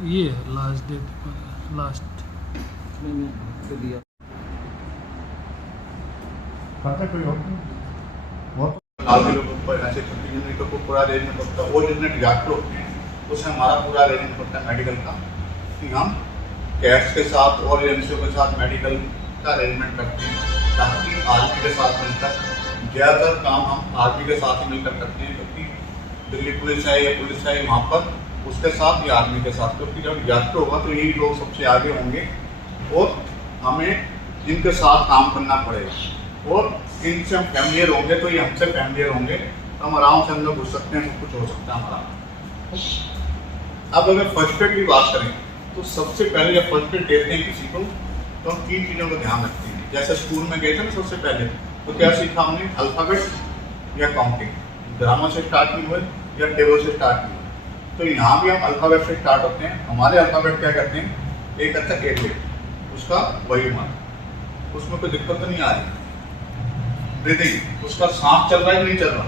ये last date last दिया कोई बहुत लाल किलो के ऊपर ऐसे 26 जनवरी को पूरा अरेंजमेंट होता है। वो जितने डॉक्टर होते हैं उसमें हमारा पूरा अरेंजमेंट होता है मेडिकल का, कि हम कैट्स के साथ और एजेंसियों के साथ मेडिकल का अरेंजमेंट करते हैं, ताकि आर्मी के साथ मिलकर ज़्यादातर काम हम आर्मी के साथ ही मिलकर करते हैं, क्योंकि दिल्ली पुलिस है या पुलिस है वहाँ पर उसके साथ या आर्मी के साथ, क्योंकि जब डॉक्टर होगा तो यही लोग सबसे आगे होंगे और हमें इनके साथ काम करना पड़ेगा। और इनसे हम फैमिलियर होंगे तो ये हमसे फैमिलियर होंगे, तो हम आराम से अंदर घुस सकते हैं, सब कुछ हो सकता है हमारा। अब अगर फर्स्ट एड की बात करें तो सबसे पहले जब फर्स्ट एड देते हैं किसी को तो हम 3 चीज़ों का ध्यान रखते हैं। जैसे स्कूल में गए थे ना सबसे पहले, तो क्या सीखा हमने? अल्फ़ाबेट या काउंटिंग, ग्रामर से स्टार्ट नहीं हुए या टेबल से स्टार्ट नहीं हुए। तो यहाँ भी हम अल्फ़ाबेट से स्टार्ट होते हैं। हमारे अल्फ़ाबेट क्या करते हैं? एक आता है एडवेट, उसका वही मान, उसमें कोई दिक्कत तो नहीं आ रही। ब्रीदिंग, उसका सांस चल रहा है कि नहीं चल रहा।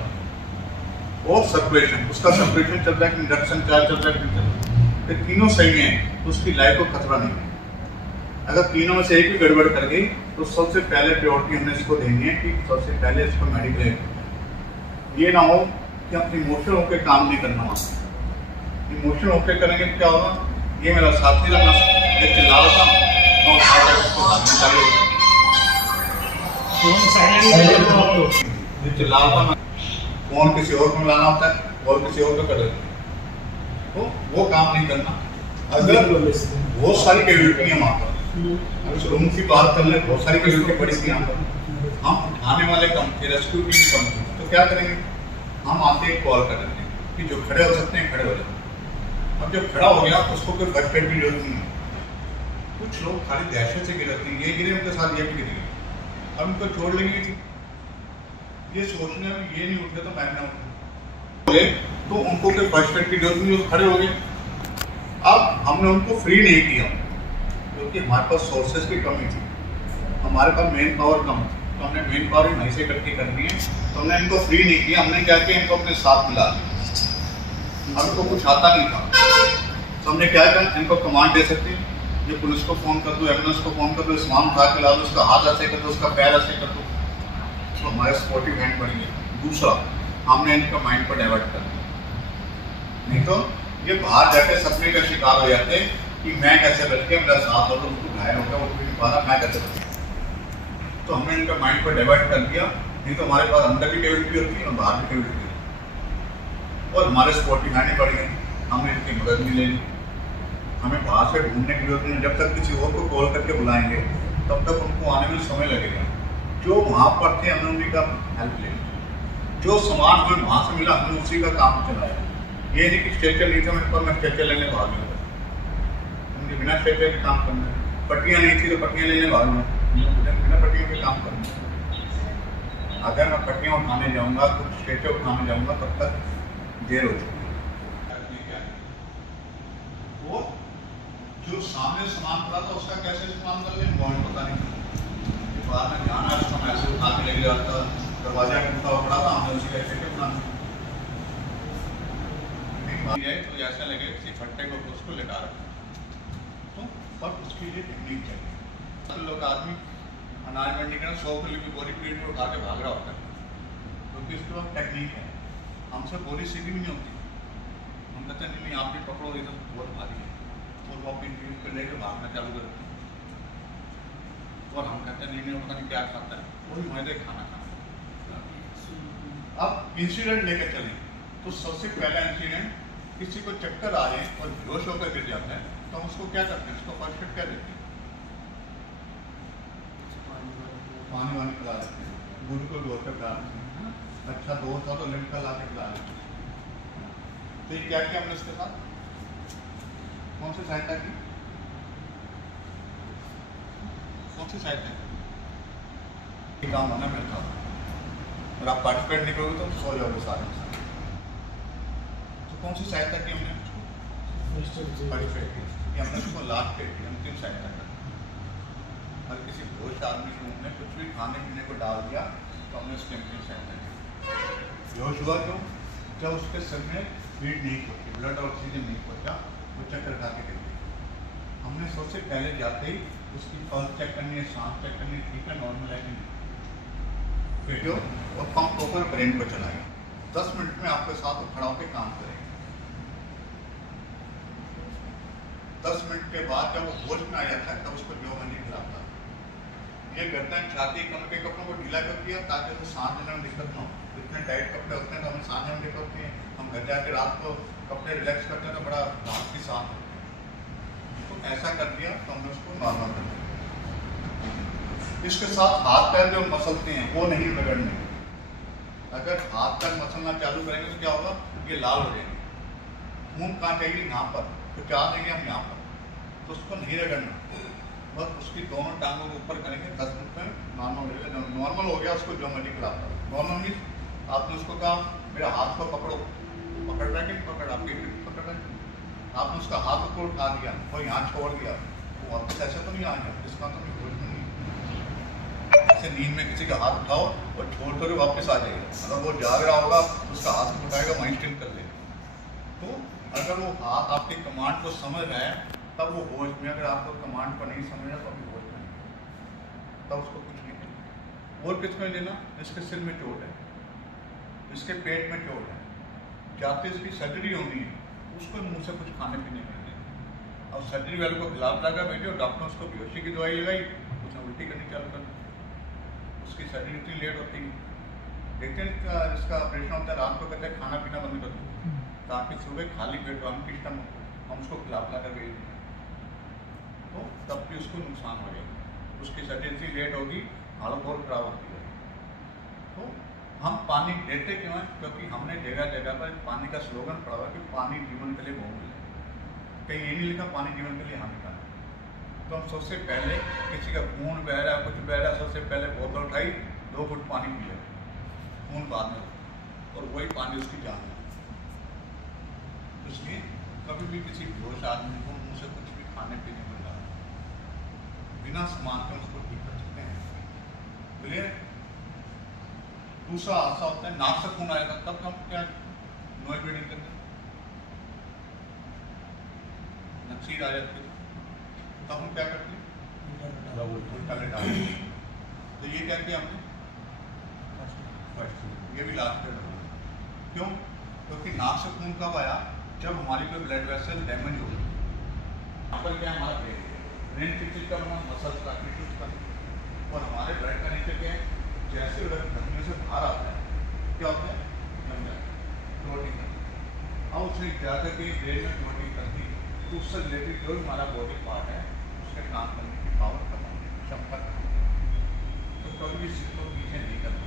और सर्कुलेशन, उसका सर्कुलेशन चल रहा है कि इंडक्शन चार्ज चल रहा है कि नहीं चल रहा। फिर तीनों सही हैं तो उसकी लाइफ को खतरा नहीं है। अगर तीनों में से एक भी गड़बड़ कर गई तो सबसे पहले प्रायोरिटी हमने इसको देनी है कि सबसे पहले इसको मेडिकल एड। ये ना हो कि अपनी इमोशनल होकर काम नहीं करना होगा। इमोशनल होकर करेंगे क्या होगा? ये मेरा साथी लगा, ये चिल्ला रहा था और इसको भागने चालू हो गया। ये चिल्ला रहा था, फोन किसी और को लाना होता है और किसी और को कर देते हैं, तो वो काम नहीं करना। अगर बहुत सारी कैबिलिटी है वहाँ पर, अगर रूम की बात कर ले, बहुत सारी कैबिलिटी पड़ी थी यहाँ पर, हम उठाने वाले कम थे, रेस्क्यू टीम कम थी, तो क्या करेंगे? हम आते ही कॉल कर देते हैं कि जो खड़े हो सकते हैं खड़े हो जाते हैं। अब जब खड़ा हो गया तो उसको कोई फर्स्ट एड की जरूरत नहीं है। कुछ लोग खाली दहशत से गिरते हैं, ये गिरे उनके साथ ये भी गिरेंगे, अब उनको छोड़ लेंगे थी, ये सोचने में ये नहीं उठते तो मैं ना उठूं, तो उनको कोई फर्स्ट एड की जरूरत नहीं, खड़े हो गए। अब हमने उनको फ्री नहीं किया क्योंकि हमारे पास सोर्सेज की कमी थी, हमारे पास मेन पावर कम थी, तो हमने मेन पावर ही वहीं से इकट्ठी करनी है, तो हमने इनको फ्री नहीं किया। हमने क्या किया? इनको अपने साथ मिला दिया। हमको कुछ आता नहीं था तो हमने क्या किया? इनको कमांड दे सकते हैं, ये पुलिस को फ़ोन कर दो, एम्बुलेंस को फ़ोन कर दो, सामान उठा के ला दो, उसका हाथ ऐसे कर दो, उसका पैर ऐसे कर दो, तो हमारे सपोर्टिव हैंड बढ़ेंगे। दूसरा, हमने इनका माइंड पर डाइवर्ट कर दिया, नहीं तो ये बाहर जाके सपने का शिकार हो जाते हैं कि मैं कैसे बच गया, मेरा साथ और उसको घायल हो गया, वो भी नहीं पा रहा, मैं कैसे बच गया। तो हमने इनका माइंड पर डाइवर्ट कर दिया, नहीं तो हमारे पास अंदर की कैबिलिटी होती है और बाहर की कैबिलिटी होती है, और हमारे सपोर्टिव हैंड बढ़ गए। हमने इनकी मदद भी ले ली। हमें बाहर से ढूंढने की जरूरत नहीं, जब तक किसी और को कॉल करके बुलाएंगे तब तक उनको आने में समय लगेगा। जो वहाँ पर थे हमने उन्हीं का हेल्प ले ली, जो सामान हमें वहाँ से मिला हमने उसी का काम चलाया। ये नहीं कि स्ट्रेचर नहीं था मेरे पास, मैं स्ट्रेचर लेने भाग गया, मुझे बिना स्ट्रेचर के काम करना है। पट्टियाँ नहीं थी तो पट्टियाँ लेने भाग गया, बिना पट्टियों के काम करना है। अगर मैं पट्टियाँ उठाने जाऊँगा तो स्ट्रेचर उठाने जाऊँगा तब तक देर हो चुकी है। वो जो सामने सामान पड़ा था उसका कैसे इस्तेमाल कर लें बहुत पता नहीं। बाद में ध्यान आया उसका मैसेज उठा के लेके जाता, दरवाजा टूटा हुआ पड़ा था, हमने उसी का कैसे बनाना है तो ऐसा लगे किसी फट्टे को उसको लेटा रखा, तो पर उसके लिए टेक्निक चाहिए। लोग आदमी अनाज मंडी का 100 किलो की बोरी पीठ में उठा के भाग रहा होता है, क्योंकि इसके पास टेक्निक है। हमसे बोरी सीधी नहीं होती, हम कहते हैं नहीं आप भी पकड़ो, ये तो बहुत भारी है, और वो अपनी पीठ पर लेकर भागना चालू करते हैं, और हम कहते हैं नहीं पता नहीं क्या खाता है, वही मैदे खाना खाता है। अब इंसिडेंट लेकर चलें तो सबसे पहला इंसिडेंट, किसी को चक्कर आ जाए और बेहोश होकर गिर जाता है तो हम उसको क्या करते हैं? उसको फर्स्ट एड क्या देते हैं? पानी वानी पिला देते हैं, ग्लूकोज होकर पिला देते हैं। अच्छा दोस्त था तो लिम्का ला के पिला देते हैं। तो ये क्या किया हमने इसके साथ? कौन सी सहायता की? कौन सी सहायता की? काम होना मिलता है, और आप पार्टिसिपेट नहीं करोगे तो सो जाओगे सारे। तो कौन सी सहायता की हमने? पार्टिसिपेट की, हमने उसको लास्ट एड की, अंतिम सहायता कर। हर किसी बेहोश आदमी को हमने कुछ भी खाने पीने को डाल दिया तो हमने उसकी अंतिम सहायता की। बेहोश हुआ क्यों? जब उसके सर में ब्लीड नहीं होती, ब्लड ऑक्सीजन नहीं पहुंचा, वो चक्कर खा के गिर गया। सबसे पहले जाते ही उसकी पल्स चेक करनी है, सांस चेक करनी है, ठीक है नॉर्मल है कि नहीं। फिर जो और पंप प्रॉपर ब्रेन को चलाएगा। 10 मिनट में आपके साथ वो खड़ा होकर काम करेगा। 10 मिनट के बाद जब वो होश में आ जाता है तब उसको जो मर्जी खिलाता है। ये करता है छाती कमर के कपड़ों को ढीला कर दिया ताकि उसे सांस लेने में दिक्कत ना हो। जितने टाइट कपड़े होते हैं तो हमें सांस लेने में दिक्कत होती है। हम घर जाके रात को कपड़े रिलैक्स करते हैं तो बड़ा राहत की सांस होती है। तो ऐसा कर दिया तो हमने उसको नॉर्मल कर दिया। इसके साथ हाथ पैर जो मसलते हैं वो नहीं बिगड़ने। अगर हाथ पैर मसलना चालू करेंगे तो क्या होगा, ये लाल हो जाएंगे, खून कहाँ चाहिए यहाँ पर, तो क्या देंगे हम यहाँ पर, तो उसको नहीं रगड़ना, बस उसकी दोनों टांगों को ऊपर करेंगे। 10 मिनट में नॉर्मल हो गया। नॉर्मल हो गया उसको जो मर्जी खिलाता। नॉर्मल मीन्स आपने उसको कहा मेरा हाथ को पकड़ो, पकड़ रहा है कि पकड़, आपकी पकड़ रहा है, आपने उसका हाथ ऊपर उठा दिया और यहाँ छोड़ दिया, वो वापस ऐसे तो नहीं आ गया, इसका तो नहीं होश में नहीं। ऐसे नींद में किसी का हाथ उठाओ और छोड़ कर वापस आ जाएगा। अगर वो जाग रहा होगा उसका हाथ उठाएगा, वहीं स्टिल कर लेगा। तो अगर वो हाथ आपके कमांड को समझ रहा है तब वो होश में, अगर आपको कमांड को नहीं समझ रहा तो अभी होश में नहीं, तब उसको कुछ नहीं देना। और किसको नहीं देना, इसके सिर में चोट है, इसके पेट में चोट है, जाते इसकी सर्जरी होनी है, उसको मुंह से कुछ खाने पीने में देना। और सर्जरी वाले को खिलाफ लगा भेजे और डॉक्टर उसको बेहोशी की दवाई लगाई, उसने उल्टी करनी चालू कर दी, उसकी सर्जरी इतनी लेट होती है। देखते हैं इसका ऑपरेशन होता है, रात को कहते हैं खाना पीना बंद कर दो ताकि सुबह खाली पेट हम उसको खिलाफ लगा भेज दें, तो तब भी उसको नुकसान हो जाएगा। उसकी सर्जरी इतनी लेट होगी, हालत बहुत खराब होती है। तो हम पानी देते क्यों हैं, क्योंकि हमने जगह जगह पर पानी का स्लोगन पढ़ा हुआ कि पानी जीवन के लिए बहुमूल्य है। कहीं ये नहीं लिखा पानी जीवन के लिए हानिकारक। तो हम सबसे पहले किसी का खून बह रहा है, कुछ बह रहा है, सबसे पहले बोतल उठाई, 2 घुट पानी पी लिया, खून बाद में, और वही पानी उसकी जान है। इसलिए कभी भी किसी बेहोश आदमी को मुँह से कुछ भी खाने पीने को डाल, बिना सामान के उसको ठीक कर सकते हैं। क्लियर? दूसरा हादसा होता है नाक से खून आएगा, तब हम क्या नोज ब्लीडिंग करते हैं, नक्सीर आ जाती है, तब हम क्या करते हैं, उल्टा लेटा। तो ये क्या किया हमने, ये भी लास्ट में क्यों, क्योंकि नाक से खून कब आया, जब हमारी कोई ब्लड वेसल डैमेज हो गई। यहाँ पर क्या हमारा ब्रेन किस चीज़ का बना, मसल्स का, टिश्यूज का, और हमारे ब्लड का नेचर क्या है, जैसे धमनियों से बाहर आता है क्या होता है, क्लोटिंग। अब उसने जाकर के ब्रेन में क्लोटिंग करती है, तो उससे रिलेटेड जो हमारा बॉडी पार्ट है उसके काम करने की पावर खत्म होगी, क्षमता खत्म। तो कभी भी सिर को पीछे नहीं करना।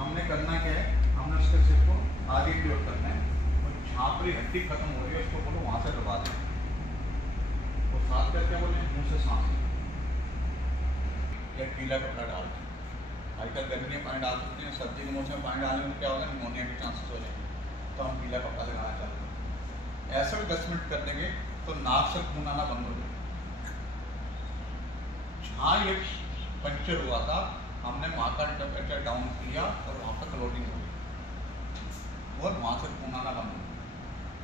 हमने करना क्या है, हमने उसके सिर को आगे की ओर करना है, और छापरी हड्डी खत्म हो रही है उसको बोलो वहाँ से दबा दें, और साथ करके बोले मुँह से सांस या गीला कपड़ा डाल दें। आजकल गर्मी में पानी डाल सकते हैं, सर्दी के मौसम में पानी डालने में क्या होगा, निमोनिया के चांसेस हो जाएंगे, तो हम गीला कपड़ा लगाना चालू करें। ऐसा भी 10 मिनट कर देंगे तो नाक से खून आना बंद हो जाएगा। जहाँ ये पंक्चर हुआ था हमने वहाँ का टेम्परेचर डाउन किया और वहाँ पर क्लोटिंग हो गई और वहाँ से खून आना बंद हो गया।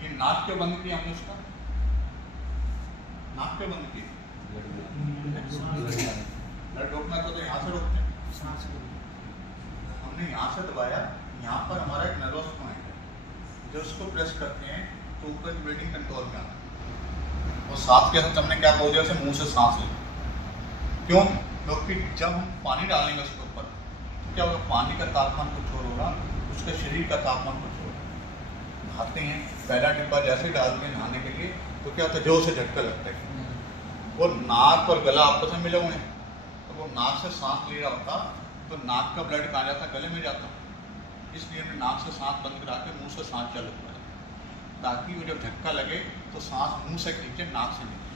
ये नाक क्यों बंद किया हमने, उसका नाक क्यों बंद किया, ब्लड रोकना तो यहाँ से रोकते हैं, हमने यहाँ से दबाया, यहाँ पर हमारा एक नर्वस पॉइंट है, जब उसको प्रेस करते हैं तो ऊपर की ब्रीदिंग कंट्रोल में आता है, और साथ के साथ हमने क्या बोल दिया, उसे मुंह से सांस ले। क्यों, क्योंकि जब हम पानी डालेंगे उसके ऊपर तो क्या होगा, पानी का तापमान कुछ और होगा, उसके शरीर का तापमान कुछ और। नहाते हैं, पहला डिब्बा जैसे डालते हैं नहाने के लिए तो क्या होता है, जोर से झटका लगता है, और नाक और गला आपस में मिले हुए हैं, तो वो नाक से सांस ले रहा होता तो नाक का ब्लड कहाँ जाता, गले में जाता। इसलिए हमने नाक से सांस बंद करा के मुँह से सांस चालू करा, ताकि वो जब झटका लगे तो सांस मुंह से खींचे, नाक से नहीं।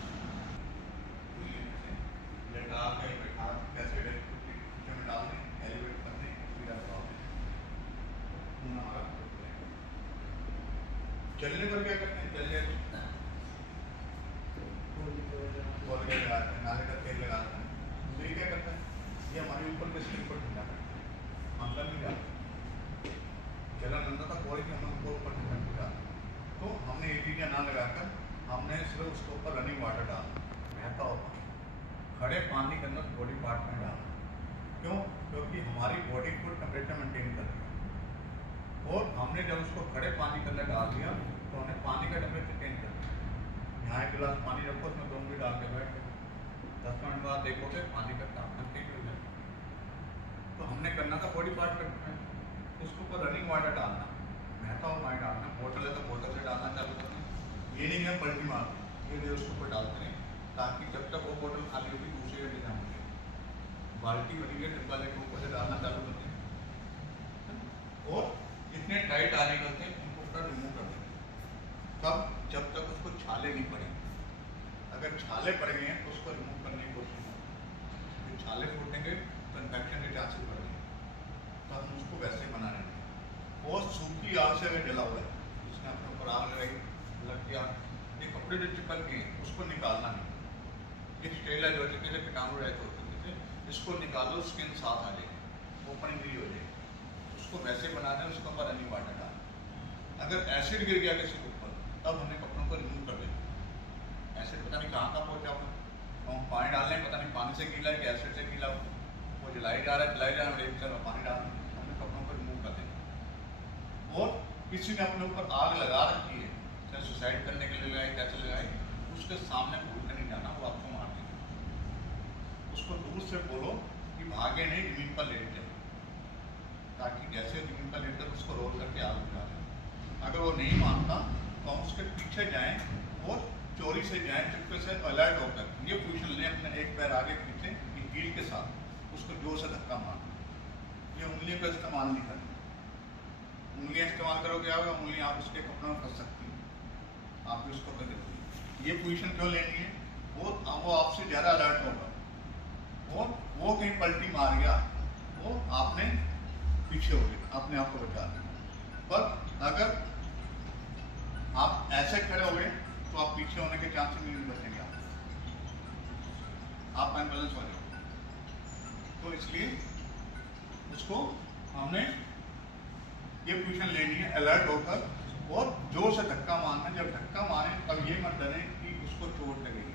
चलने पर क्या करते हैं, चलने नाले का तेल लगाते हैं, तो ये क्या करता है, ये हमारे ऊपर के स्किन पर ठंडा करता है, अंदर नहीं जाता। जलन अंदर तक कोई भी हम ऊपर ठंडा, तो हमने ये चीज़ें ना लगाकर हमने सिर्फ उसके ऊपर रनिंग वाटर डाला। बहता होगा, खड़े पानी के अंदर बॉडी पार्ट में डालना। क्यों? क्योंकि हमारी बॉडी को टेम्परेचर मेंटेन करती है और हमने जब उसको खड़े पानी के अंदर डाल दिया तो हमने पानी का टेम्परेचर चेंज कर दिया। यहाँ 1 गिलास पानी रखो, उसमें 2 उंगली डाल के बैठ 10 मिनट बाद देखोगे पानी का तापमान चेंज हो जाए। तो हमने करना था बॉडी पार्ट पे, उसके ऊपर रनिंग वाटर डालना, बहता हुआ पानी डालना, बोतल है तो बोतल से डालना चालू करना। ये नहीं है पलटी मार ये उसके ऊपर डालते हैं ताकि जब तक वो बोतल खाली होगी दूसरे का निजाम हो जाए। बाल्टी बनी है डिब्बा लेके ऊपर से डालना चालू करते हैं और जितने टाइट आने करते हैं उनको पूरा रिमूव कर देते हैं। कब? जब तक उसको छाले नहीं पड़ेंगे। अगर छाले पड़ गए हैं तो उसको रिमूव करने की कोशिश करें। छाले फूटेंगे तो इन्फेक्शन के चांसेस बढ़ जाएंगे। तो हम उसको वैसे बना रहे हैं। और सूखी आग से अगर जला हुआ है, जिसने अपने ऊपर आग लगाई, लग गया, ये कपड़े जो चिपक गए उसको निकालना नहीं। ये स्टेरिलाइज हो चुके थे, कीटाणु रहित हो चुके थे, इसको निकालो, स्किन साफ आ जाएगी, ओपन इंजरी हो जाएगी। उसको वैसे बना दें, उसके ऊपर रनिंग वाटर डाल। अगर एसिड गिर गया किसी के ऊपर तब हमने कपड़ों को रिमूव कर देना। एसिड पता नहीं कहाँ कहाँ पहुँचा हुआ, हम पानी डाल रहे हैं, पता नहीं पानी से गीला है कि एसिड से गीला, वो जलाई जा रहा है, चलो पानी डाल दें, हमने कपड़ों को रिमूव कर देना। और किसी ने अपने ऊपर आग लगा रखी है, चाहे सुसाइड करने के लिए लगाए, कैसे लगाए, उसके सामने भूल कर नहीं जाना, वो आपको मार देगा। उसको दूर से बोलो कि भागे नहीं, जमीन पर लेट जाए, ताकि जैसे जमीन पर लेट कर उसको रोल करके आग लगा दें। अगर वो नहीं मानता तो हम उसके पीछे जाएं और चोरी से जाएं, चुपके से अलर्ट होकर ये पोजीशन लें, अपने एक पैर आगे पीछे हील के साथ उसको जोर से धक्का मारना। ये उंगलियों का इस्तेमाल नहीं करना। उंगलियां इस्तेमाल करोगे आगे, उंगलियां आप उसके कपड़ों में फंस सकती हैं, आप भी उसको कर देते हैं। ये पोजीशन क्यों लेनी है? वो आपसे ज़्यादा अलर्ट होगा और वो कहीं पलटी मार गया, वो आपने पीछे हो गए, अपने आप को बचा लिया। पर अगर आप ऐसे खड़े हो गए तो आप पीछे होने के चांसेस नहीं बचेंगे, आप अनबैलेंस हो जाओगे। तो इसलिए उसको हमने ये पोजीशन लेनी है, अलर्ट होकर और जोर से धक्का मारना। जब धक्का मारे तब ये मत डरें कि उसको चोट लगेगी,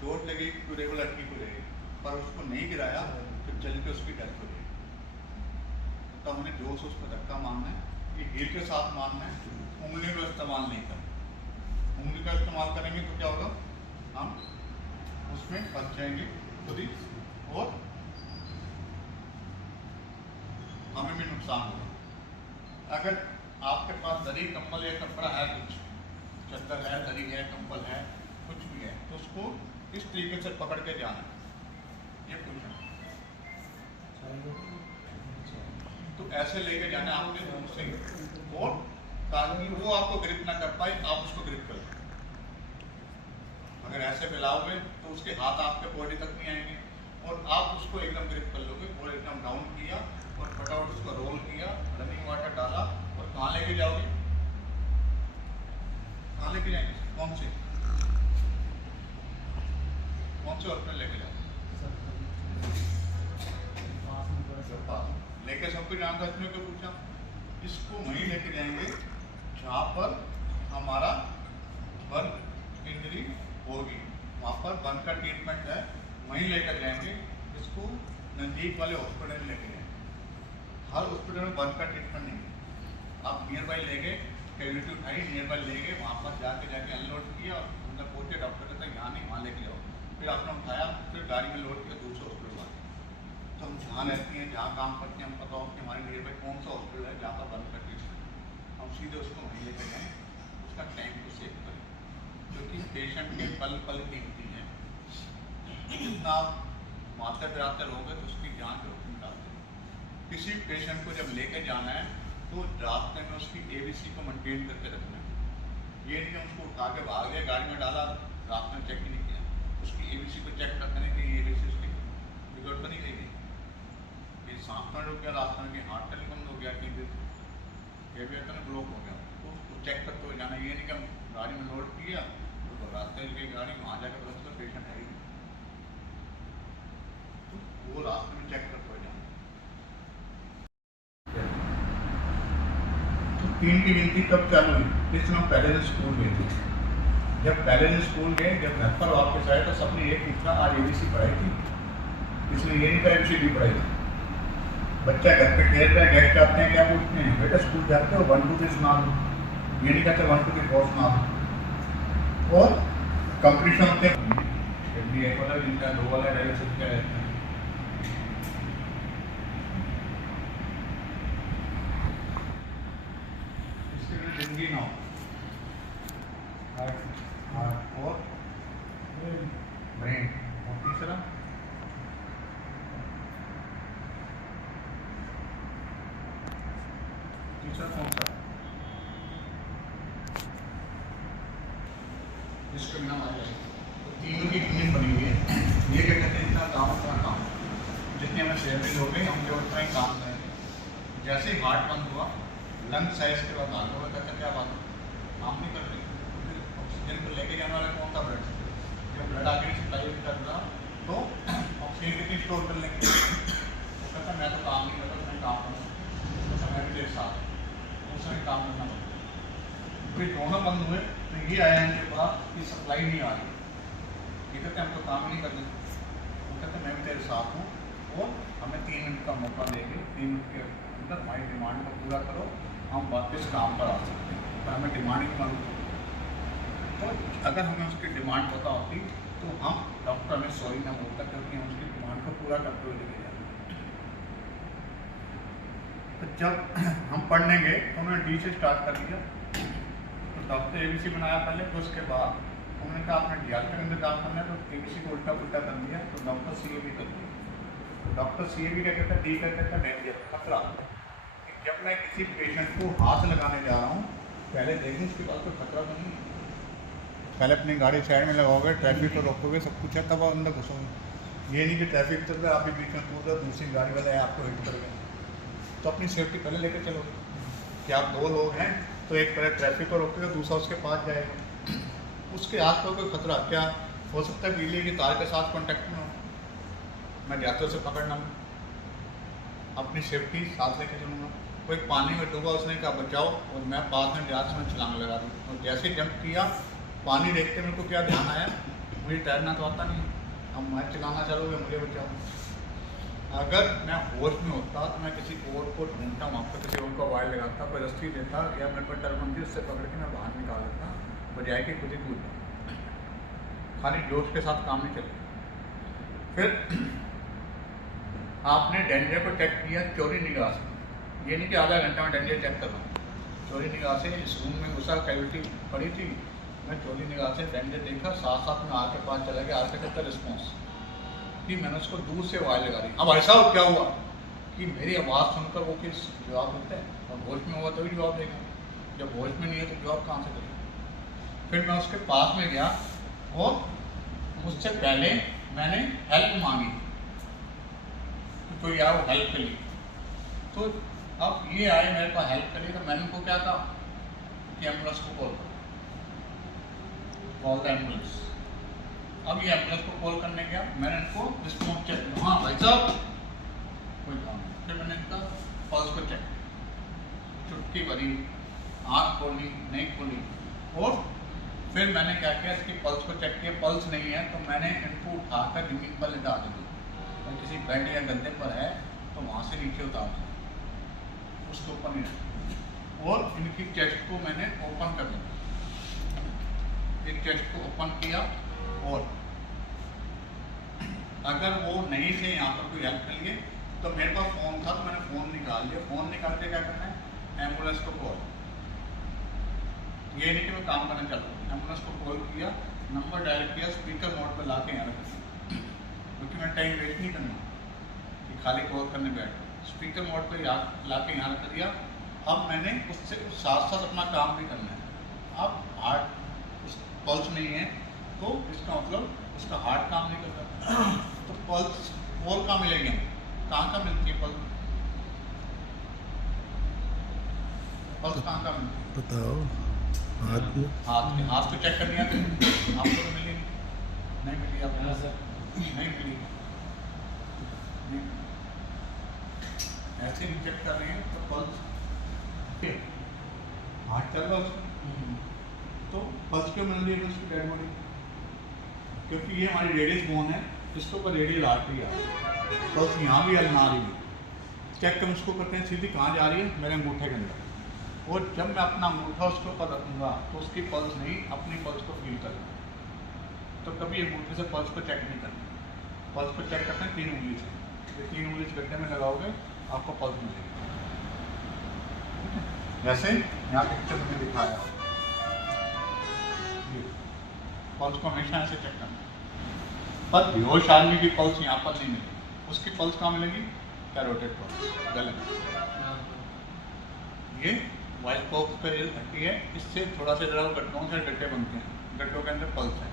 चोट लगेगी तो रेगुलर ठीक हो जाएगी, पर उसको नहीं गिराया तो चल के उसकी डेथ हो जाएगी। तो हमने जोर से उसको धक्का मारना है, ये हील के साथ मारना है, उंगली का इस्तेमाल नहीं करना। उंगली का इस्तेमाल करेंगे तो क्या होगा, हम उसमें फंस जाएंगे खुद ही और हमें भी नुकसान होगा। अगर आपके पास दरी कंबल या कपड़ा है, कुछ चद्दर है, दरी है, कंबल है, कुछ भी है, तो उसको इस तरीके से पकड़ के जाना, ये पूछना। तो ऐसे लेके जाना आपके दूर से, और ताकि वो आपको ग्रिप ना कर पाए, आप उसको ग्रिप कर लो। अगर ऐसे फैलाओगे तो उसके हाथ आपके बॉडी तक नहीं आएंगे और आप उसको एकदम ग्रिप कर लोगे। और एकदम डाउन किया और फटाफट उसको रोल किया, रनिंग वाटर डाला, और कहाँ लेके जाओगे? कहाँ लेके जाएंगे? कौन से हॉस्पिटल लेके जाओगे? लेके सबको जानता है, क्यों पूछा? इसको वहीं लेके जाएंगे जहाँ पर हमारा बर्न इंजरी होगी, वहाँ पर बर्न का ट्रीटमेंट है, वहीं लेकर जाएंगे। इसको नज़दीक वाले हॉस्पिटल में लेके जाएंगे। हर हॉस्पिटल में बर्न का ट्रीटमेंट नहीं है। आप नियर बाई ले गए, कैविटी उठाई, नियर बाई ले गए, वहाँ पर जाके अनलोड किया और अंदर पहुँचे, डॉक्टर कहता है यहाँ नहीं, वहाँ लेके जाओ। फिर आपने उठाया, फिर गाड़ी में लोड किया, दूसरे हॉस्पिटल आ गए। तो हम जहाँ रहती हैं, जहाँ काम करते हैं, हम पता हो कि हमारे नियर बाई कौन सा हॉस्पिटल है जहाँ पर बर्न का ट्रीटमेंट, हम सीधे उसको वहीं लेकर जाएँ, उसका टाइम को सेव करें। क्योंकि पेशेंट के पल पल कीमती हैं। जितना आप मारते फिराते रहोगे तो उसकी जान जोखिम डालते हैं। किसी पेशेंट को जब लेके जाना है तो रास्ते में उसकी ABC को मेंटेन करके रखना है। ये नहीं उसको उठा के भाग गया, गाड़ी में डाला, रास्ते में चेक ही नहीं किया। उसकी ABC को चेक करते हैं कि ये ABC उसकी बिगड़ तो नहीं गई, ये सांस में रुक गया, रास्ते में कि हार्ट टेल बंद हो गया, कि कैविटी ब्लॉक हो गया, तो उसको चेक करते हुए जाना। ये नहीं कि हम गाड़ी में लोड किया तो रास्ते की गाड़ी वहाँ जाकर पता चला पेशेंट है ही नहीं, तो वो रास्ते में चेक करते हुए जाना। तो 3 की गिनती कब चालू हुई? इस समय पहले से स्कूल गए थे, जब पहले दिन स्कूल गए, जब घर पर वापस आए तो सबने एक पूछा आज ABC पढ़ाई थी, इसलिए ये नहीं कहा ABCD पढ़ाई थी। बच्चा घर पे खेल रहा है, गेस्ट आते हैं, क्या पूछते हैं, बेटा स्कूल जाते हो 1 2 3 सुना दो, ये नहीं कहते 1 2 3 4 सुना दो। और कंपटीशन होते हैं, एक वाला जिनका 2 वाला डायरेक्शन क्या रहता है। इसके लिए जिंदगी ना हो और ब्रेन, और तीसरा कौन सा, इसको बिना मारे तो तीनों की टीम बनी हुई है। ये क्या कहते हैं, इतना काम उतना काम, जितनी हमें सैलरी हो गई हम जो उतना ही काम करेंगे। जैसे ही हार्ट बंद हुआ, लंग साइज के बाद भाग होगा, कहते क्या बात काम नहीं कर रही, ऑक्सीजन को लेके जाने वाला कौन था, ब्लड। जब ब्लड आगे सप्लाई कर रहा तो ऑक्सीजन कितनी स्टोर कर लेंगे, वो कहता मैं तो काम नहीं करता, मैं काम करूँ तो मैं भी देख साथ उसमें काम करना पड़ता। फिर दोनों बंद हुए तो ये आया इनके पास कि सप्लाई नहीं आ रही, ये कहते हमको काम नहीं करना, वो कहते मैं भी तेरे साथ हूँ और हमें 3 मिनट का मौका देंगे, 3 मिनट के अंदर हमारी डिमांड को पूरा करो, हम वापस काम पर आ सकते हैं। पर हमें डिमांड ही मालूम, तो अगर हमें उसकी डिमांड पता होती तो हम डॉक्टर हमें सॉरी ना बोलता, क्योंकि हम उसकी डिमांड को पूरा करते हुए लेके जाते। तो जब हम पढ़ने गए तो उन्होंने D से स्टार्ट कर दिया, तो डॉक्टर ABC बनाया पहले, फिर उसके बाद उन्होंने कहा आपने DR के अंदर काम करना है, तो ABC को उल्टा पुल्टा कर दिया, तो डॉक्टर CAB कर दिया। तो डॉक्टर CAB क्या कहता है, D क्या कहता है, डेंजर, खतरा। जब मैं किसी पेशेंट को हाथ लगाने जा रहा हूँ, पहले देखूँ उसके बाद कोई खतरा तो नहीं है, पहले अपनी गाड़ी साइड में लगाओगे, ट्रैफिक को रोकोगे, सब कुछ है, तब आप अंदर घुसोगे। ये नहीं कि ट्रैफिक चल रहा है, आप भी बीच में कूद रहे, दूसरी गाड़ी वाले आपको हिट कर गए, तो अपनी सेफ्टी पहले लेकर चलोगे। कि आप 2 लोग हैं तो एक पहले ट्रैफिक को रोकेगा, दूसरा उसके पास जाएगा, उसके आस पास कोई खतरा क्या हो सकता है, बिजली की तार के साथ कॉन्टैक्ट में हो, मैं जाते उसे पकड़ना, अपनी सेफ्टी साथ लेके चलूँगा। कोई पानी में डूबा, उसने कहा बचाओ, और मैं पास में जाकर मैं छलांग लगा दूँ, और जैसे ही जंप किया पानी देखते मेरे को क्या ध्यान आया, मुझे तैरना तो आता नहीं, अब मैं चलाना चालू हुआ, मुझे बचाओ। अगर मैं होश में होता तो मैं किसी और को ढूंढता, वहाँ पर किसी और को वायर लगाता, कोई रस्सी देता, या मेरे पर टर्बन थी उससे पकड़ के मैं बाहर निकाल देता, बजाय कि खुद ही कूदता। खाली जोश के साथ काम नहीं चलेगा। फिर आपने डेंजर को चेक किया चोरी निगाह से, ये नहीं कि आधा घंटा में डेंजर चेक कर रहा हूँ, चोरी निगाह से इस रूम में घुसा, कैविटी पड़ी थी, मैं चोरी निगाह से डेंजर देखा, साथ साथ में आके पास चला गया, आके करता रिस्पॉन्स कि मैंने उसको दूर से आवाज़ लगा दी। अब ऐसा हो क्या हुआ कि मेरी आवाज़ सुनकर वो किस जवाब देता है, और होश में हुआ तभी जवाब देगा, जब होश में नहीं है तो जवाब कहाँ से देगा। फिर मैं उसके पास में गया और मुझसे पहले मैंने हेल्प मांगी कि कोई आओ हेल्प के लिए, तो अब ये आए मेरे पास हेल्प करिए, तो मैंने उनको क्या कहा कि एम्बुलेंस को कॉल द एम्बुलेंस। अब ये एम्बुलेंस को कॉल करने गया, मैंने इनको रिस्पॉन्स चेक किया, हाँ भाई साहब कोई काम नहीं। फिर मैंने इनका पल्स को चेक, चुटकी भरी, आँख खोली नहीं खोली, और फिर मैंने क्या किया, इसकी पल्स को चेक किया, पल्स नहीं है तो मैंने इनको उठाकर जमीन पर लेटा दी, और किसी बेड या गद्दे पर है तो वहाँ से नीचे उतार दिया, उसके ऊपर नहीं रखा, और इनकी चेस्ट को मैंने ओपन कर दिया, एक चेस्ट को ओपन किया, और अगर वो नहीं थे यहाँ पर कोई हेल्प के लिए तो मेरे पास फ़ोन था, तो मैंने फ़ोन निकाल लिया, फ़ोन निकाल के क्या करना है, एम्बुलेंस को कॉल, ये नहीं कि मैं काम करना चाहता हूँ, एम्बुलेंस को कॉल किया, नंबर डायल किया, स्पीकर मोड पर ला के यहाँ रख दिया, क्योंकि मैं टाइम वेस्ट नहीं करना कि खाली कॉल करने बैठ, स्पीकर मोड पर ला के यहाँ रख दिया। अब मैंने उससे साथ साथ अपना काम भी करना है। अब हार्ट पल्स नहीं है तो इसका मतलब उसका हार्ट काम नहीं करता, तो पल्स और कहाँ मिलेगी, कहाँ कहाँ मिलती है पल्स, पल्स कहाँ कहाँ मिलती है बताओ। हाथ में, हाथ तो चेक करनी है, आपको तो मिली नहीं मिली, आपको नहीं मिली, ऐसे ही चेक कर रहे हैं तो पल्स हार्ट चल रहा है, तो पल्स क्यों मिलना बन रही है उसकी डेड बॉडी, क्योंकि ये हमारी रेडियस बोन है, इसके ऊपर रेडियल आर्टरी आ रही है, तो यहाँ भी हल ना रही है। चेक हम इसको करते हैं सीधी कहाँ जा रही है, मेरे अंगूठे के अंदर, और जब मैं अपना अंगूठा उसके ऊपर रखूँगा तो उसकी पल्स नहीं, अपनी पल्स को फील करूँगा। तो कभी अंगूठे से पल्स को चेक नहीं करना, पल्स को चेक करते हैं 3 उंगली से। ये 3 उंगली इस गड्ढे में लगाओगे आपको पल्स मिलेगी। जैसे यहाँ पिक्चर में दिखाया, पल्स को हमेशा ऐसे चेक करना। पर बेहोश आदमी की पल्स यहाँ पर नहीं मिलेगी, उसकी पल्स कहाँ मिलेगी, कैरोटिड पल्स गले में। ये वाइट बॉक्स पे हड्डी है, इससे थोड़ा सा जरा गड्ढों से गड्ढे बनते हैं, गड्ढों के अंदर पल्स है।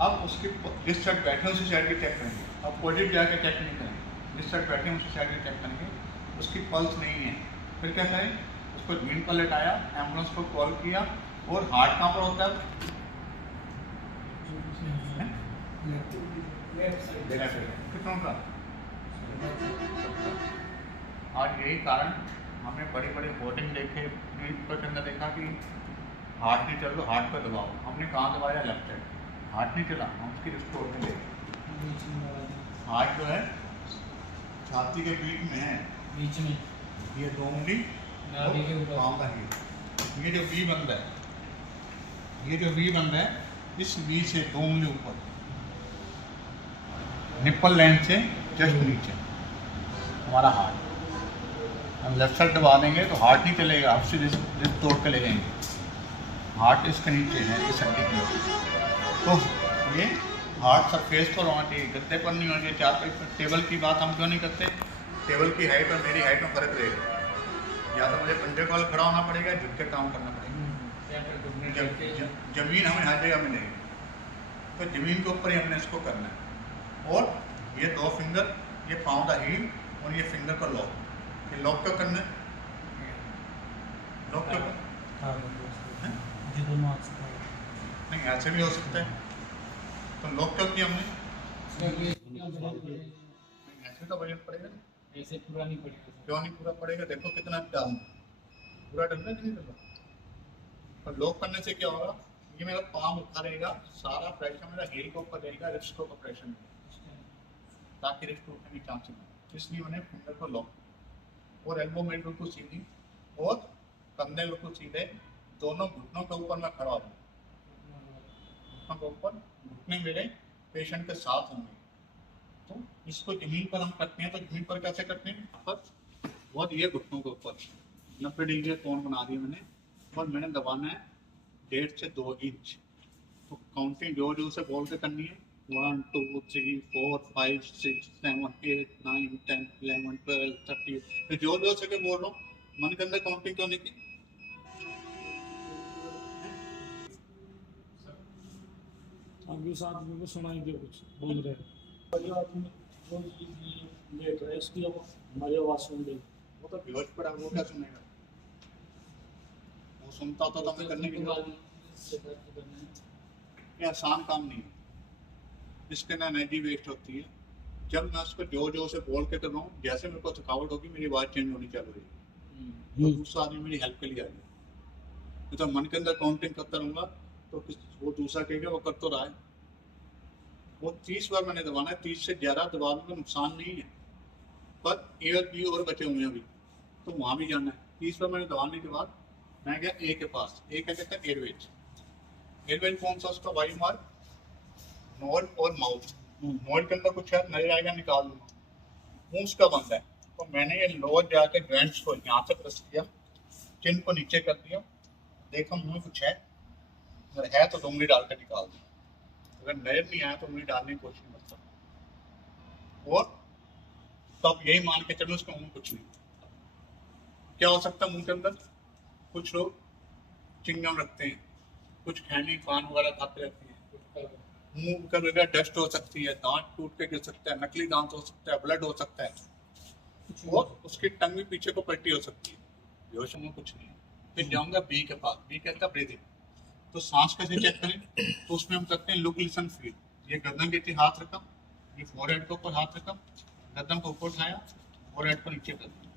अब उसकी जिस साइड बैठे उसी साइड के चेक करेंगे, अपोजिट जाके चेक नहीं करेंगे, जिस साइड बैठे उसी साइड के चेक करेंगे, उसकी पल्स नहीं है। फिर क्या करें, उसको जमीन पर लेटाया, एम्बुलेंस को कॉल किया, और हार्ट कहाँ पर होता है, कितनों का। और यही कारण हमने बड़े बड़े होर्डिंग देखे, न्यूज़पेपर के अंदर देखा कि हार्ट नहीं चल रहा, हार्ट पर दबाओ। हमने कहाँ दबाया, लेफ्ट साइड, हार्ट नहीं चला, हम उसकी रिस्टोर में ले। हार्ट जो है छाती के बीच में है, बीच में ये 2 उंगली नाभि के ऊपर। पाँव का ये जो वी बन रहा है, ये जो वी बन रहा है, इस वी से 2 उंगली ऊपर, निप्पल लाइन से जस्ट नीचे हमारा हार्ट। हम लेफ्ट साइड दबा देंगे तो हार्ट नहीं चलेगा, आपसे जिस तोड़ के ले जाएंगे। हार्ट इसके नीचे है, इस हड्डी के नीचे। तो ये हार्ट सरफेस पर होना चाहिए, गद्दे पर नहीं होना चाहिए, चारपाई पर। टेबल की बात हम क्यों नहीं करते, टेबल की हाइट और मेरी हाइट में फ़र्क रहेगा, या तो मुझे पंजे को खड़ा होना पड़ेगा, झुक के काम करना पड़ेगा। जमीन हमें हर जगह मिलेगी, तो ज़मीन के ऊपर ही हमने इसको करना है। और ये 2 फिंगर, ये पाँव का हील और ये फिंगर का लॉक, ये लॉक क्यों करना है, लॉक क्यों नहीं, ऐसे भी हो सकता है, तो लॉक क्यों किया हमने, ऐसे तो वजन पड़ेगा, ऐसे पूरा नहीं पड़ेगा। क्यों नहीं पूरा पड़ेगा, देखो कितना डाउन, पूरा डल रहा है कि नहीं डल रहा। और लॉक करने से क्या होगा, ये मेरा पाँव उठा रहेगा, सारा प्रेशर मेरा हील के ऊपर रहेगा, रिस्ट के ऊपर प्रेशर नहीं, ताकि रिस्ट उठने की चांस नहीं। इसलिए मैंने फिंगर को लॉक, और एल्बो मेरे बिल्कुल सीधी, और कंधे बिल्कुल सीधे, दोनों घुटनों के ऊपर मैं खड़ा हूँ, घुटनों के ऊपर, घुटने मेरे पेशेंट के साथ होंगे। तो इसको जमीन पर हम करते हैं, तो जमीन पर कैसे करते हैं, पर बहुत ये घुटनों के ऊपर 90 डिग्री कोण बना दिया मैंने, और मैंने दबाना है 1.5 से 2 इंच। तो काउंटिंग जोर जोर से बोल के करनी है, 1 2 3 4 5 6 7 8 9 10 11 12 13। तो जोर जोर से बोल रहा हूँ, मन के अंदर काउंटिंग तो नहीं की। आपके साथ मेरे को सुनाई दे कुछ बोल रहे हैं, लेट रहा है, इसकी हमारी आवाज़ सुन रही। वो तो बेहोश पड़ा, वो क्या सुनेगा, वो सुनता तो हमें करने की ये आसान काम नहीं है, इसके ना एनर्जी वेस्ट होती है। जब मैं उसको जोर जोर से बोल के कर रहा हूँ, जैसे मेरे को थकावट होगी, मेरी आवाज़ चेंज होनी चालू होगी, तो दूसरा आदमी मेरी हेल्प के लिए आ गया। तो मन के अंदर काउंटिंग करता रहूँगा, तो वो दूसरा कहेगा वो कर तो रहा है। वो 30 बार मैंने दबाना है, 30 से ज़्यादा दबाने में नुकसान नहीं है, पर ए और बी और बचे हुए हैं अभी, तो वहाँ भी जाना है। 30 बार मैंने दबाने के बाद मैं गया ए के पास, ए क्या कहते हैं, एयरवेज। एयरवेज कौन सा, उसका वायु मार्ग, नोज और माउथ। नोज के अंदर कुछ है, नजर आएगा, निकाल दूंगा, मुंह उसका बंद है, तो मैंने ये लोअर जाके जॉइंट्स को यहाँ तक प्रेस किया, चिन को नीचे कर दिया, देखा मुंह में कुछ है, अगर है तो 2 उंगली डाल कर निकाल दूँ, अगर नजर नहीं आया तो उंगली डालने की कोशिश मत करो। और तब यही मान के चलो उसके मुंह में कुछ नहीं। क्या हो सकता है मुंह के अंदर, कुछ लोग चिंगम रखते हैं, कुछ खैनी पान वगैरह खाते रहते हैं, मुंह के अंदर डस्ट हो सकती है, दांत टूट के गिर सकता है, नकली दांत हो सकता है, ब्लड हो सकता है, और उसकी टंग भी पीछे को पलटी हो सकती है। बेहोश में कुछ नहीं है। फिर जाऊंगा बी के पास, बी कहता है ब्रीदिंग। तो सांस कैसे चेक करें, तो उसमें हम करते हैं लुक लिसन फील। ये गर्दन के नीचे हाथ रखा, ये फोरहेड के ऊपर हाथ रखा, गर्दन को ऊपर उठाया, फोरहेड को नीचे कर दिया।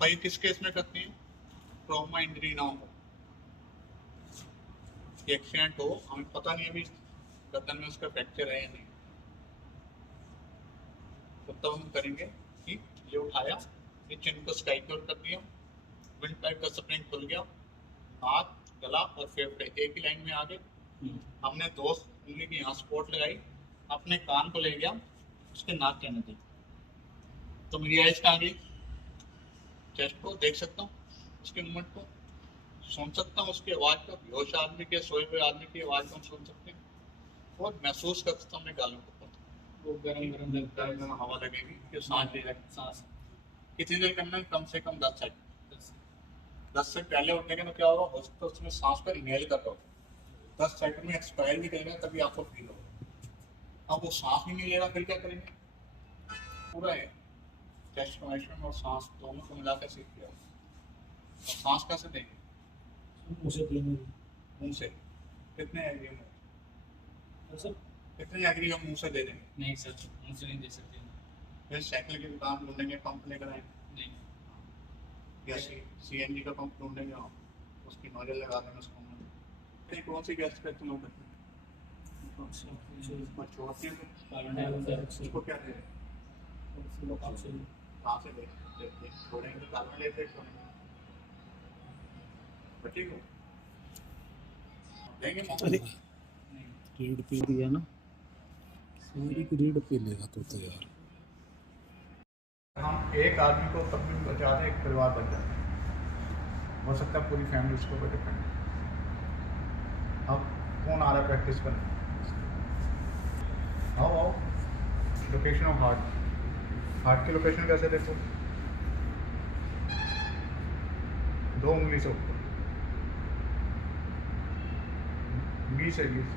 भाई किस केस में करते हैं, ट्रॉमा इंजरी ना हो, एक्सीडेंट हो, हमें पता नहीं अभी गर्दन में उसका फ्रैक्चर है या नहीं, तो तब हम करेंगे कि ये उठाया, ये चिन को स्काइक्योर कर दिया, विंड पाइप का स्प्रिंग खुल गया, हाथ, गला और फेफड़े एक ही लाइन में आ गए। हमने 2 उंगली की यहाँ स्पॉट लगाई, अपने कान को ले गया उसके नाक के नजदीक, तो मेरी आइज कहाँ गई, चेस्ट को देख सकता हूँ, उसके मूवमेंट को सुन सकता हूँ, उसकी आवाज़ को, बेहोश आदमी के, सोए हुए आदमी की आवाज़ को हम सुन सकते हैं और महसूस कर सकता हूँ अपने गालों को। वो गरम गरम लगता है, गर्म हवा लगेगी कि सांस ले रहा है। सांस कितनी देर करना है, कम से कम 10 सेकंड। 10 से पहले उठने के तो क्या होगा, हो सकता है उसमें सांस पर इनहेल कर रहा हो, 10 सेकंड में एक्सपायर भी करेगा तभी आपको फील होगा। अब वो सांस ही नहीं ले रहा, फिर क्या करेंगे, पूरा है चेस्ट कनेक्शन और सांस दोनों को मिलाकर सीख किया। और सांस कैसे देंगे, उसे देने मुंह से। कितने एग्री में, सर कितने एग्री हम मुंह से दे देंगे। नहीं सर, मुंह से नहीं दे सकते। फिर साइकिल की दुकान ढूंढेंगे, पंप लेकर आएंगे, नहीं, या CNG का पंप ढूंढेंगे, उसकी नोजल लगा देंगे उसको। कौन सी गैस का इस्तेमाल करते हैं, छोड़ते हैं कार्बन डाइऑक्साइड उसको क्या दे रहे हैं, कहाँ से छोड़ेंगे, कार्बन डाइऑक्साइड छोड़ेंगे, ठीक हो देंगे मौका। अरे रेड पे दिया ना, सारी की रेड पे लेगा तो यार। हम एक आदमी को तब भी बचा दें, एक परिवार बच जाता है, हो सकता है पूरी फैमिली उसको पर डिपेंड। अब कौन आ रहा है प्रैक्टिस करने, आओ आओ। लोकेशन ऑफ हार्ट की लोकेशन कैसे देखो, 2 उंगली से ऊपर, 20 है 20,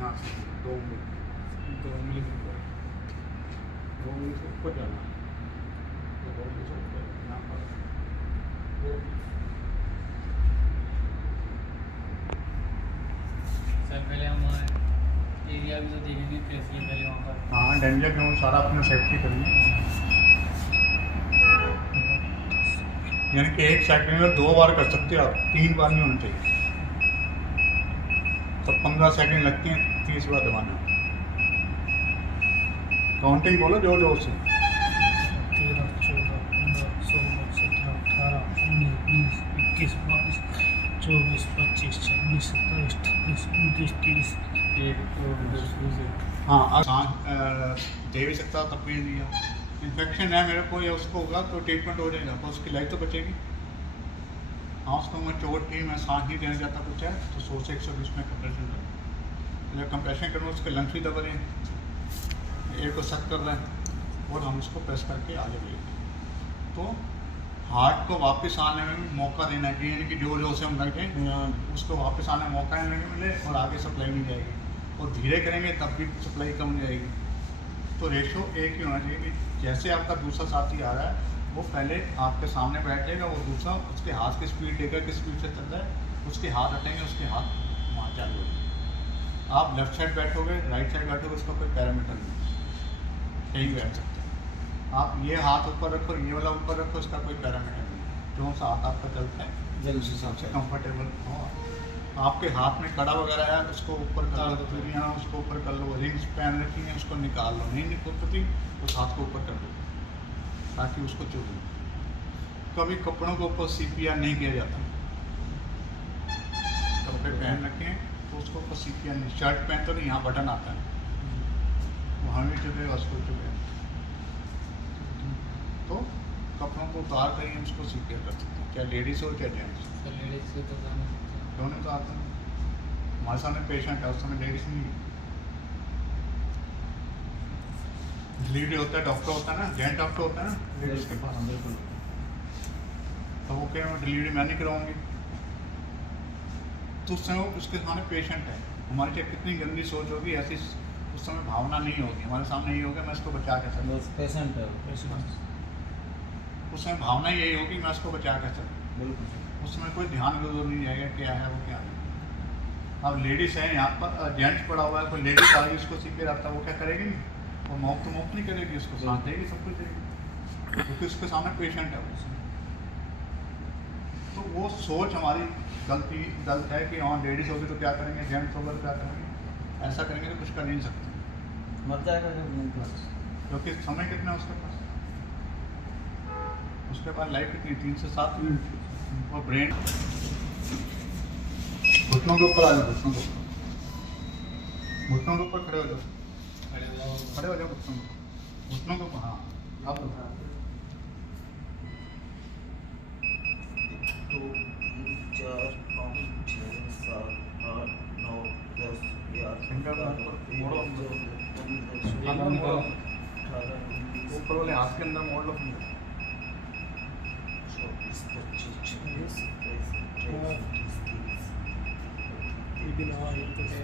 हाँ 2 उंगली, 2 उंगली से ऊपर, 2 उंगली से ऊपर जाना है, 2 उंगली से ऊपर यहाँ पर सर पहले हम एरिया भी तो देखेंगे कैसे है पहले वहाँ पर। हाँ डेंजर क्यों, सारा अपना सेफ्टी करिए। यानी कि एक सेकंड में 2 बार कर सकते हो आप, 3 बार नहीं होना चाहिए, तो 15 सेकंड लगते हैं 30 बार दबाना। काउंटिंग बोलो जोर जोर से। 13, 14, 15, 16, 17, 18, 19, 20, 21, 22, 24, 25, 26, 27, 28, 29, 30। हाँ सांस दे भी सकता तब भी दिया, इन्फेक्शन है मेरे को या उसको होगा तो ट्रीटमेंट हो जाएगा, तो उसकी लाइफ तो बचेगी। हाँ उसको मैं चोट थी, मैं सांस नहीं देना चाहता कुछ है तो 100 से 120 में कंप्रेशन करूँ, जब कंप्रेशन करूँ उसके लंग्स भी दबा रहे हैं, एयर को सक कर रहे हैं और हम उसको प्रेस करके आगे बढ़ेंगे। तो हार्ट को वापस आने में मौका देना चाहिए, यानी कि जो से हम रखें उसको वापस आने में मौका नहीं मिले और आगे सप्लाई नहीं जाएगी, और धीरे करेंगे तब भी सप्लाई कम जाएगी। तो रेशो एक ही होना चाहिए कि जैसे आपका दूसरा साथी आ रहा है वो पहले आपके सामने बैठेगा, वो दूसरा उसके हाथ की स्पीड लेकर किस स्पीड से चल रहा है, उसके हाथ हटेंगे, उसके हाथ वहाँ चालू होंगे। आप लेफ्ट साइड बैठोगे, राइट साइड बैठोगे, उसका कोई पैरामीटर नहीं, कहीं बैठ सकते हैं। आप ये हाथ ऊपर रखो, ये वाला ऊपर रखो, इसका कोई पैरामीटर नहीं, जो सा हाथ आपका चलता है जल हिसाब से कंफर्टेबल हो। आपके हाथ में कड़ा वगैरह है उसको ऊपर कर लो, चूड़ियाँ उसको ऊपर कर लो, रिंग्स पहन रखी हैं उसको निकाल लो, नहीं निकलती उस हाथ को ऊपर कर दो ताकि उसको चुभ लो। कभी कपड़ों के ऊपर CPR नहीं किया जाता, कपड़े पहन रखे हैं तो उसको ऊपर CPR नहीं, शर्ट पहनते तो यहाँ बटन आता है, वहाँ भी चुभेगा उसको चुभेगा, तो कपड़ों को उतार कर ही हम उसको CPR कर सकते हैं, चाहे लेडीज़ हो चाहे जेंट्स, सर लेडीज से तो जाना सकते हैं। दोनों तो आते हैं। हमारे सामने पेशेंट है, उस समय लेडीज नहीं है, डिलीवरी होता है, डॉक्टर होता है ना, जेंट डॉक्टर होता है ना लेडीज के पास, बिल्कुल। तो वो कह डिलीवरी मैं नहीं कराऊंगी, तो उस समय उसके सामने पेशेंट है, हमारी चाहे कितनी गंदी सोच होगी ऐसी उस समय भावना नहीं होगी, हमारे सामने यही होगा मैं इसको बचा के सकूँ, बस पेशेंट है वो। उस समय भावना यही होगी मैं इसको बचा के सकूँ, बिल्कुल। उस समय कोई ध्यान गुजर नहीं जाएगा क्या है वो क्या नहीं। अब लेडीज़ है यहाँ पर, जेंट्स पड़ा हुआ है, कोई लेडीज आएगी उसको सीखे रहता है, वो क्या करेगी नहीं, वो मौत तो मौत नहीं करेगी, उसको साथ देगी, सब कुछ देगी, क्योंकि उसके सामने पेशेंट है वो। तो वो सोच हमारी गलत है कि हाँ लेडीज़ होगी तो क्या करेंगे, जेंट्स होगा तो क्या करेंगे, ऐसा करेंगे तो कुछ कर नहीं सकते। मर जाएगा क्योंकि समय कितना है उसके पास लाइफ कितनी 3 से 7 मिनट। और ब्रेन घुटनों के ऊपर आ जाओ, घुटनों के ऊपर खड़े हो जाओ, खड़े हो जाओ घुटनों के ऊपर। हाँ अब 2 3 4 5 6 7 8 9 10 11 मोड़ो, ऊपर वाले हाथ के अंदर मोड़ लो। 24 25 26 27 लेकिन हाँ ये तो है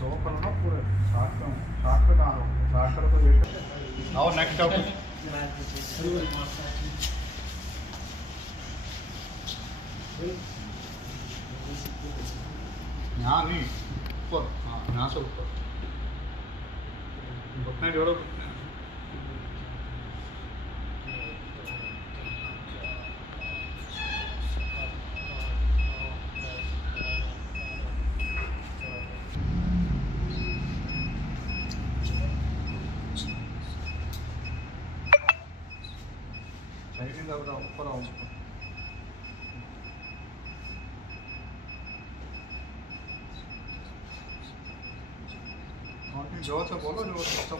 100 करो ना पूरे, 60 पे कहाँ हो, 60 करो तो वेट आओ नेक्स्ट आओ। यहाँ नहीं ऊपर, हाँ यहाँ से ऊपर घुटने जोड़ो, घुटने सही नहीं लग रहा, ऊपर आओ ऊपर। जोर से बोलो, जोर से सब।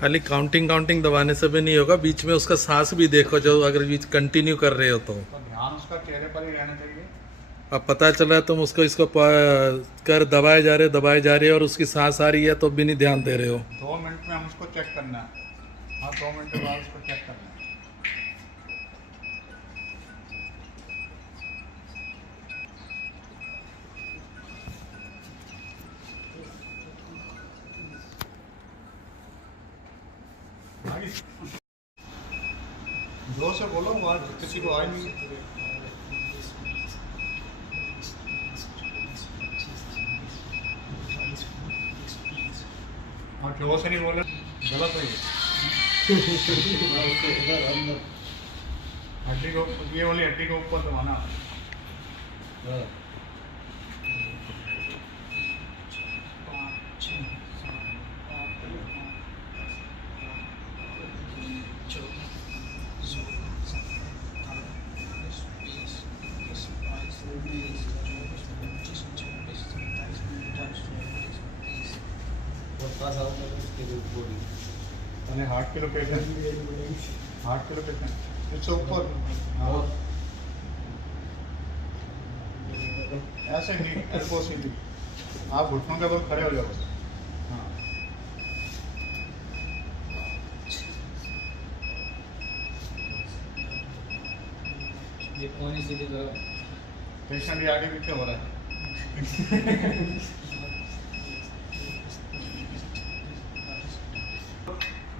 खाली काउंटिंग दबाने से भी नहीं होगा, बीच में उसका सांस भी देखो, जो अगर बीच कंटिन्यू कर रहे हो तो ध्यान उसका चेहरे पर ही रहना चाहिए। अब पता चल रहा है तुम उसको इसको कर दबाए जा रहे हो और उसकी सांस आ रही है तो भी नहीं ध्यान दे रहे हो। 2 मिनट में हम उसको चेक करना है। हाँ 2 मिनट के बाद उसको चेक करना है। जोर से बोलो, आवाज किसी को आई नहीं। और जोर से नहीं बोले, गलत है ये। हड्डी को, ये वाली हड्डी को ऊपर दबाना। અને हार्ट के लोकेशन, हार्ट के लोकेशन इससे ऊपर। और ऐसे नहीं, एल्बो सीधी, आप घुटनों के बल खड़े हो जाओ। हाँ ये कौन सी सीधी करो, पेशेंट ये आगे पीछे हो रहा है।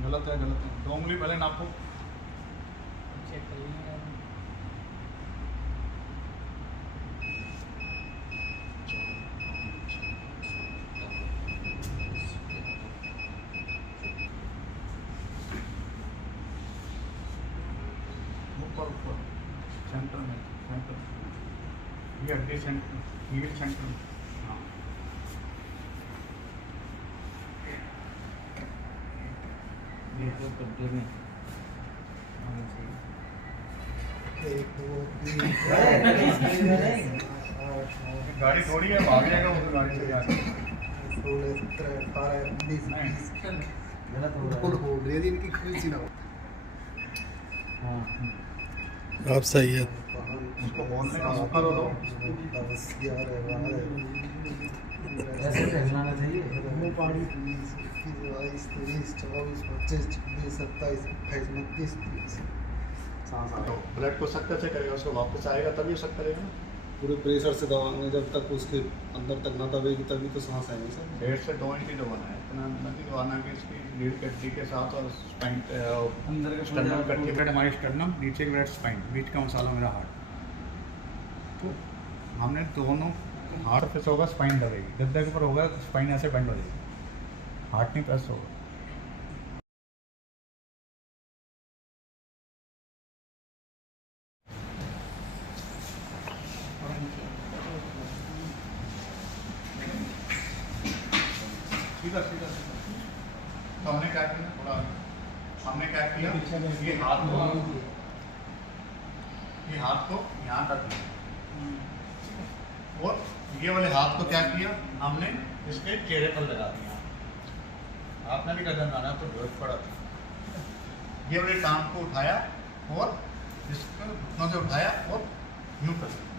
गलत है, गलत है। 2 उंगली पहले नापो। चेक कर लेंगे। ऊपर ऊपर सेंटर में, सेंटर ये हड्डी सेंटर, हील सेंटर में। हाँ ये तो गड्ढे में गाड़ी थोड़ी है, भाग जाएगा उस गाड़ी से जाके। 16 17 18 19 गलत हो रहा है। इनकी कोई सी ना हो। आप सही है। उसको बोलने का मौका दो। 10 11 ऐसे टहलाना चाहिए। 20 21 22 23 24 25 26 27 28 29 30। तो ब्लड को सख्त से करेगा, उसको वापस आएगा तभी सख्त करेगा। पूरे प्रेशर से दबाएंगे जब तक उसके अंदर तक ना दबेगी तभी तो सांस आएंगे सर। 1.5 से 2 इंच ही दबाना है, इतना नहीं दबाना कि इसकी रीढ़ की हड्डी के साथ और स्पाइन अंदर का स्टर्नम कट के हमारी स्टर्नम, नीचे की स्पाइन, बीच का मसाला मेरा हार्ट। तो हमने दोनों हार्ट प्रेस होगा, स्पाइन दबेगी, गद्दे के ऊपर होगा स्पाइन ऐसे बेंड हो जाएगी, हार्ट नहीं प्रेस होगा। सीधा सीधा सीधा। तो हमने क्या किया, थोड़ा हमने क्या किया, ये हाथ को यहाँ तक लिया और ये वाले हाथ को क्या किया हमने इसके चेहरे पर लगा दिया। आपने भी कदम लाना तो जरूरत पड़ा था। ये वाले टांग को उठाया और इसको घुटनों से उठाया और यूं कर दिया,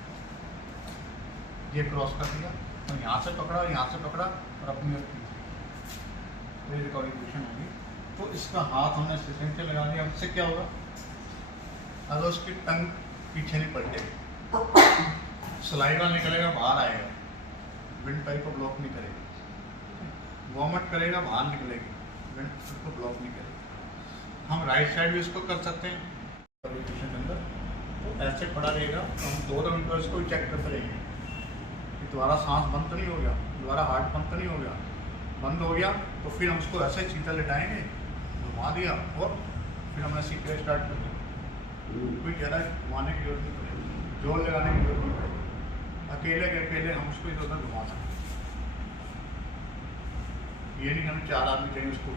ये क्रॉस कर दिया और यहाँ से पकड़ा और यहाँ से पकड़ा और अपनी रिकवरी पोजिशन होगी। तो इसका हाथ हमने सिस्टम से लगा दिया। अब इससे क्या होगा, अगर उसकी टंग पीछे नहीं पड़ जाएगी, सलाइवा निकलेगा बाहर आएगा, विंड पाइप को ब्लॉक नहीं करेगा, वॉमिट करेगा बाहर निकलेगी, विंड पाइप को ब्लॉक नहीं करेगा। हम राइट साइड भी इसको कर सकते हैं पोजिशन के अंदर। तो ऐसे पड़ा रहेगा तो हम 2 मिनट पर इसको चेक करते रहेंगे कि दोबारा सांस बंद तो नहीं हो गया, दोबारा हार्ट बंद तो नहीं हो गया। बंद हो गया तो फिर हम उसको ऐसे सीधा लेटाएंगे, घुमा दिया और फिर हमने सीखना स्टार्ट कर दिया। कोई ज़्यादा घुमाने की जरूरत नहीं पड़ेगी, जोर लगाने की जरूरत नहीं पड़ेगी, अकेले के अकेले हम उसको इधर उधर घुमा सकते हैं। ये नहीं हमें 4 आदमी चाहिए उसको।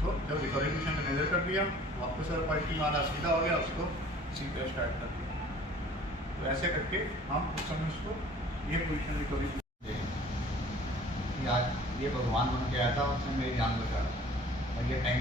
तो जब रिकवरी पोजिशन में नजर कर दिया, वापस अगर पलटी मारा, सीधा हो गया, उसको सीखना स्टार्ट कर दिया। तो ऐसे करके हम उस समय उसको ये पोजिशन रिकवरी आज ये भगवान बन के आया था, उसने मेरी जान बचा और ये टाइम